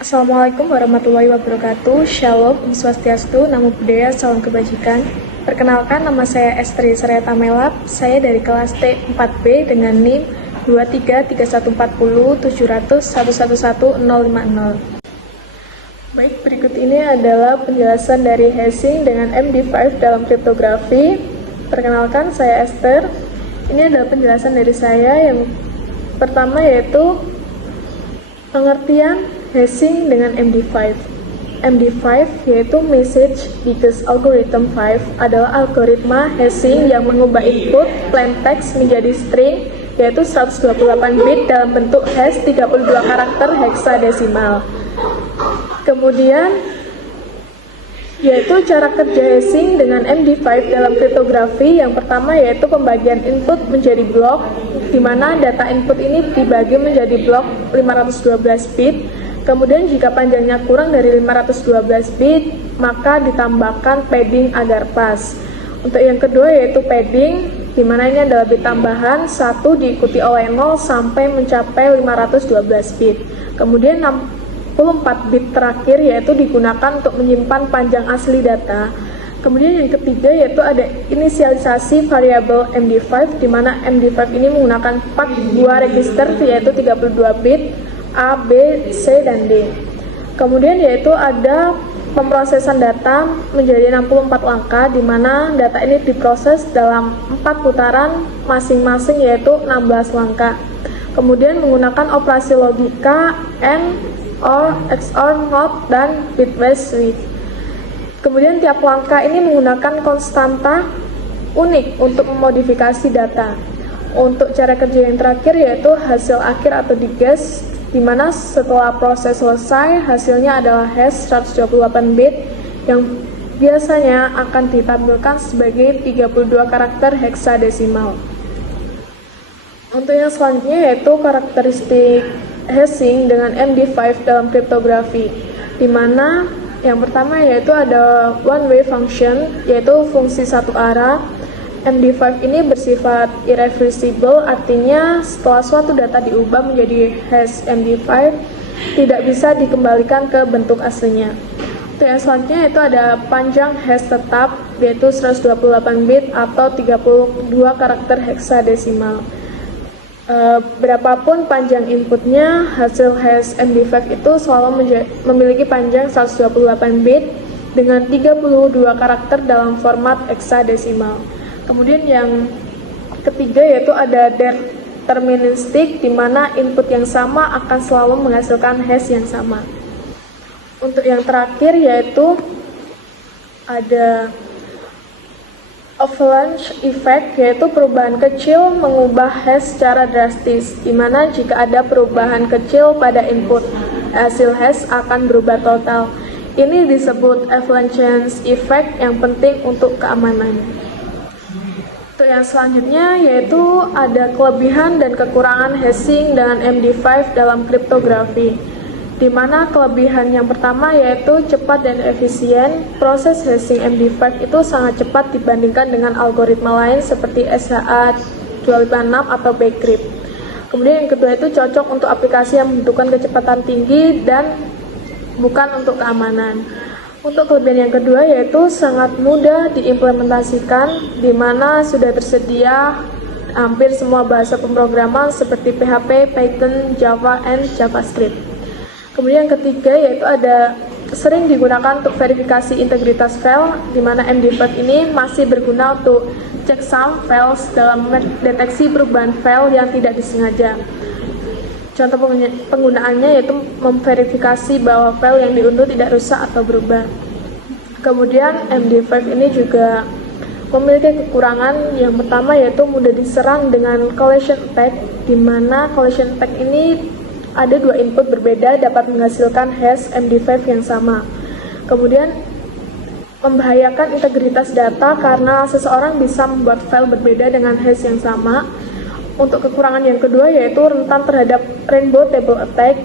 Assalamualaikum warahmatullahi wabarakatuh. Shalom, Om Swastiastu, Namo Buddhaya, Salam Kebajikan. Perkenalkan, nama saya Estri Sareta Melap. Saya dari kelas T4B dengan NIM 233140700111050. Baik, berikut ini adalah penjelasan dari hashing dengan MD5 dalam kriptografi. Perkenalkan, saya Esther. Ini adalah penjelasan dari saya. Yang pertama yaitu pengertian hashing dengan MD5. MD5 yaitu Message Because Algorithm 5 adalah algoritma hashing yang mengubah input plain text menjadi string yaitu 128 bit dalam bentuk hash 32 karakter heksadesimal. Kemudian yaitu cara kerja hashing dengan MD5 dalam kriptografi. Yang pertama yaitu pembagian input menjadi blok, di mana data input ini dibagi menjadi blok 512 bit. Kemudian jika panjangnya kurang dari 512 bit, maka ditambahkan padding agar pas. Untuk yang kedua yaitu padding, di mana ini adalah bit tambahan 1 diikuti oleh 0 sampai mencapai 512 bit. Kemudian 64 bit terakhir yaitu digunakan untuk menyimpan panjang asli data. Kemudian yang ketiga yaitu ada inisialisasi variabel MD5, di mana MD5 ini menggunakan 4 buah register yaitu 32 bit A, B, C, dan D. Kemudian yaitu ada pemrosesan data menjadi 64 langkah, di mana data ini diproses dalam 4 putaran masing-masing yaitu 16 langkah. Kemudian menggunakan operasi logika AND, OR, XOR, NOT, dan bitwise switch. Kemudian tiap langkah ini menggunakan konstanta unik untuk memodifikasi data. Untuk cara kerja yang terakhir yaitu hasil akhir atau diges, di mana setelah proses selesai hasilnya adalah hash 128 bit yang biasanya akan ditampilkan sebagai 32 karakter heksadesimal. Untuk yang selanjutnya yaitu karakteristik hashing dengan MD5 dalam kriptografi, di mana yang pertama yaitu ada one way function, yaitu fungsi satu arah. MD5 ini bersifat irreversible, artinya setelah suatu data diubah menjadi hash MD5 tidak bisa dikembalikan ke bentuk aslinya. Untuk yang selanjutnya yaitu ada panjang hash tetap, yaitu 128 bit atau 32 karakter heksadesimal. Berapapun panjang inputnya, hasil hash MD5 itu selalu memiliki panjang 128 bit dengan 32 karakter dalam format heksadesimal. Kemudian yang ketiga yaitu ada deterministik, di mana input yang sama akan selalu menghasilkan hash yang sama. Untuk yang terakhir yaitu ada avalanche effect, yaitu perubahan kecil mengubah hash secara drastis, di mana jika ada perubahan kecil pada input, hasil hash akan berubah total. Ini disebut avalanche effect yang penting untuk keamanan. Untuk yang selanjutnya yaitu ada kelebihan dan kekurangan hashing dengan MD5 dalam kriptografi, di mana kelebihan yang pertama yaitu cepat dan efisien. Proses hashing MD5 itu sangat cepat dibandingkan dengan algoritma lain seperti SHA-256 atau Bcrypt. Kemudian yang kedua itu cocok untuk aplikasi yang membutuhkan kecepatan tinggi dan bukan untuk keamanan. Untuk kelebihan yang kedua yaitu sangat mudah diimplementasikan, di mana sudah tersedia hampir semua bahasa pemrograman seperti PHP, Python, Java, and JavaScript. Kemudian yang ketiga yaitu ada sering digunakan untuk verifikasi integritas file, di mana MD5 ini masih berguna untuk checksum files dalam mendeteksi perubahan file yang tidak disengaja. Contoh penggunaannya yaitu memverifikasi bahwa file yang diunduh tidak rusak atau berubah. Kemudian MD5 ini juga memiliki kekurangan yang pertama yaitu mudah diserang dengan collision attack, di mana collision attack ini ada dua input berbeda dapat menghasilkan hash MD5 yang sama. Kemudian membahayakan integritas data karena seseorang bisa membuat file berbeda dengan hash yang sama. Untuk kekurangan yang kedua yaitu rentan terhadap rainbow table attack.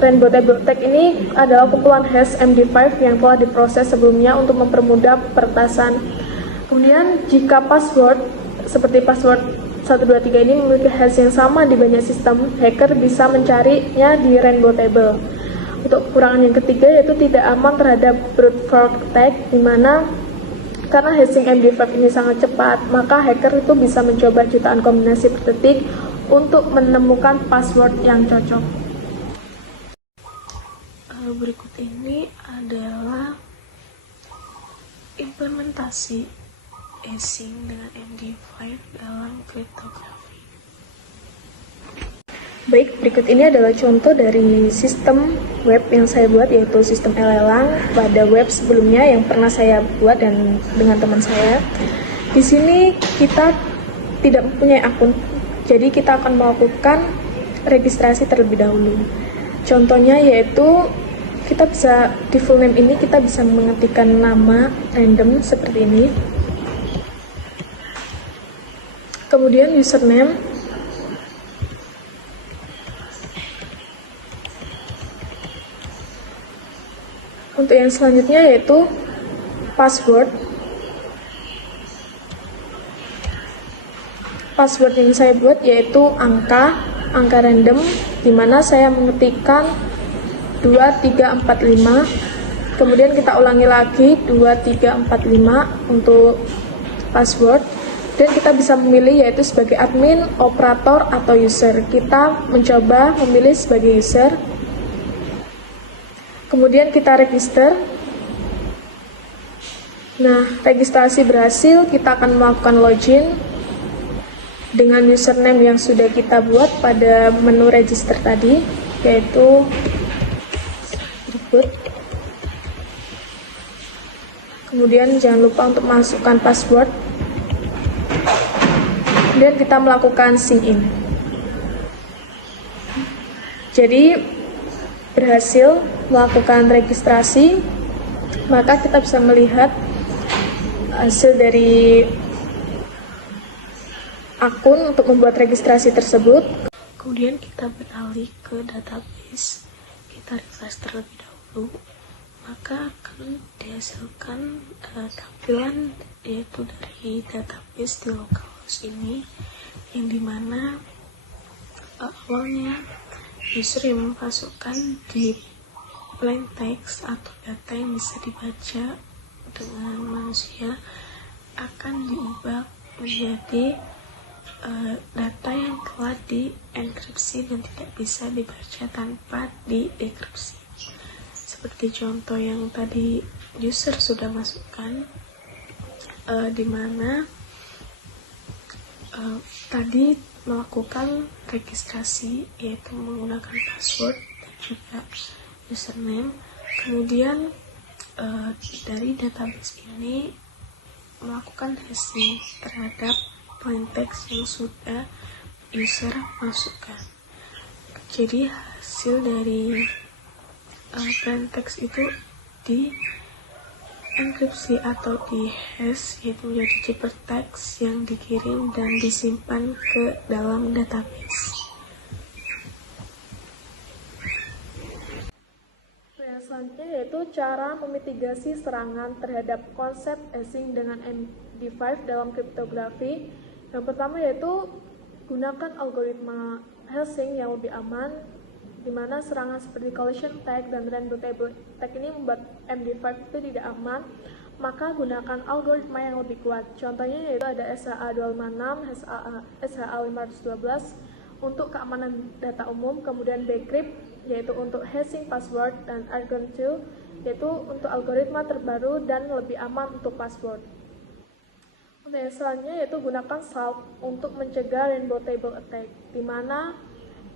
Rainbow table attack ini adalah kumpulan hash MD5 yang telah diproses sebelumnya untuk mempermudah peretasan. Kemudian jika password seperti password 123 ini memiliki hash yang sama di banyak sistem, hacker bisa mencarinya di rainbow table. Untuk kekurangan yang ketiga yaitu tidak aman terhadap brute force attack, di mana karena hashing MD5 ini sangat cepat, maka hacker itu bisa mencoba jutaan kombinasi per detik untuk menemukan password yang cocok. Berikut ini adalah implementasi hashing dengan MD5 dalam kriptografi. Baik, berikut ini adalah contoh dari sistem web yang saya buat, yaitu sistem elelang pada web sebelumnya yang pernah saya buat dan dengan teman saya. Di sini kita tidak mempunyai akun, jadi kita akan melakukan registrasi terlebih dahulu. Contohnya yaitu kita bisa di full name ini kita bisa mengetikkan nama random seperti ini. Kemudian username. Untuk yang selanjutnya yaitu password. Password yang saya buat yaitu angka random, di mana saya mengetikkan 2345. Kemudian kita ulangi lagi 2345 untuk password, dan kita bisa memilih yaitu sebagai admin, operator, atau user. Kita mencoba memilih sebagai user. Kemudian kita register. Nah, registrasi berhasil, kita akan melakukan login dengan username yang sudah kita buat pada menu register tadi, yaitu berikut. Kemudian jangan lupa untuk masukkan password. Kemudian kita melakukan sign in. Jadi berhasil melakukan registrasi, maka kita bisa melihat hasil dari akun untuk membuat registrasi tersebut. Kemudian kita beralih ke database, kita refresh terlebih dahulu, maka akan dihasilkan tampilan yaitu dari database di localhost ini, yang dimana awalnya user yang memasukkan di plain text atau data yang bisa dibaca dengan manusia akan diubah menjadi data yang telah dienkripsi dan tidak bisa dibaca tanpa didekripsi. Seperti contoh yang tadi user sudah masukkan, di mana tadi melakukan registrasi yaitu menggunakan password dan juga username. Kemudian dari database ini melakukan hashing terhadap plain text yang sudah user masukkan. Jadi hasil dari plain text itu di enkripsi atau di hash, yaitu menjadi ciphertext yang dikirim dan disimpan ke dalam database. Yang selanjutnya yaitu cara memitigasi serangan terhadap konsep hashing dengan MD5 dalam kriptografi. Yang pertama yaitu gunakan algoritma hashing yang lebih aman, di mana serangan seperti collision attack dan rainbow table attack ini membuat MD5 itu tidak aman, maka gunakan algoritma yang lebih kuat. Contohnya yaitu ada SHA-256, SHA-512 untuk keamanan data umum, kemudian Bcrypt yaitu untuk hashing password, dan Argon2 yaitu untuk algoritma terbaru dan lebih aman untuk password. Untuk yang selanjutnya yaitu gunakan SALT untuk mencegah rainbow table attack, di mana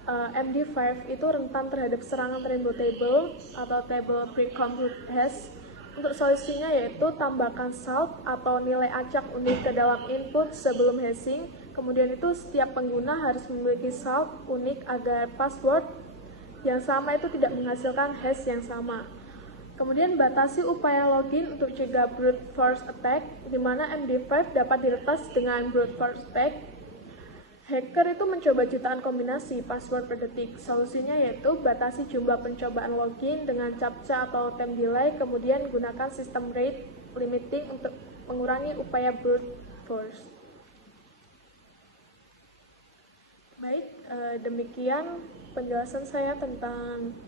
MD5 itu rentan terhadap serangan rainbow table atau table pre-compute hash. Untuk solusinya yaitu tambahkan salt atau nilai acak unik ke dalam input sebelum hashing. Kemudian itu setiap pengguna harus memiliki salt unik agar password yang sama itu tidak menghasilkan hash yang sama. Kemudian batasi upaya login untuk cegah brute force attack, di mana MD5 dapat diretas dengan brute force attack. Hacker itu mencoba jutaan kombinasi password per detik. Solusinya yaitu batasi jumlah pencobaan login dengan captcha atau time delay, kemudian gunakan sistem rate limiting untuk mengurangi upaya brute force. Baik, demikian penjelasan saya tentang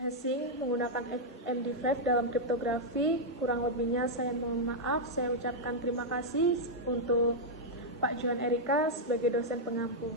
hashing menggunakan MD5 dalam kriptografi. Kurang lebihnya saya mohon maaf. Saya ucapkan terima kasih untuk Pak Johan Erika sebagai dosen pengampu.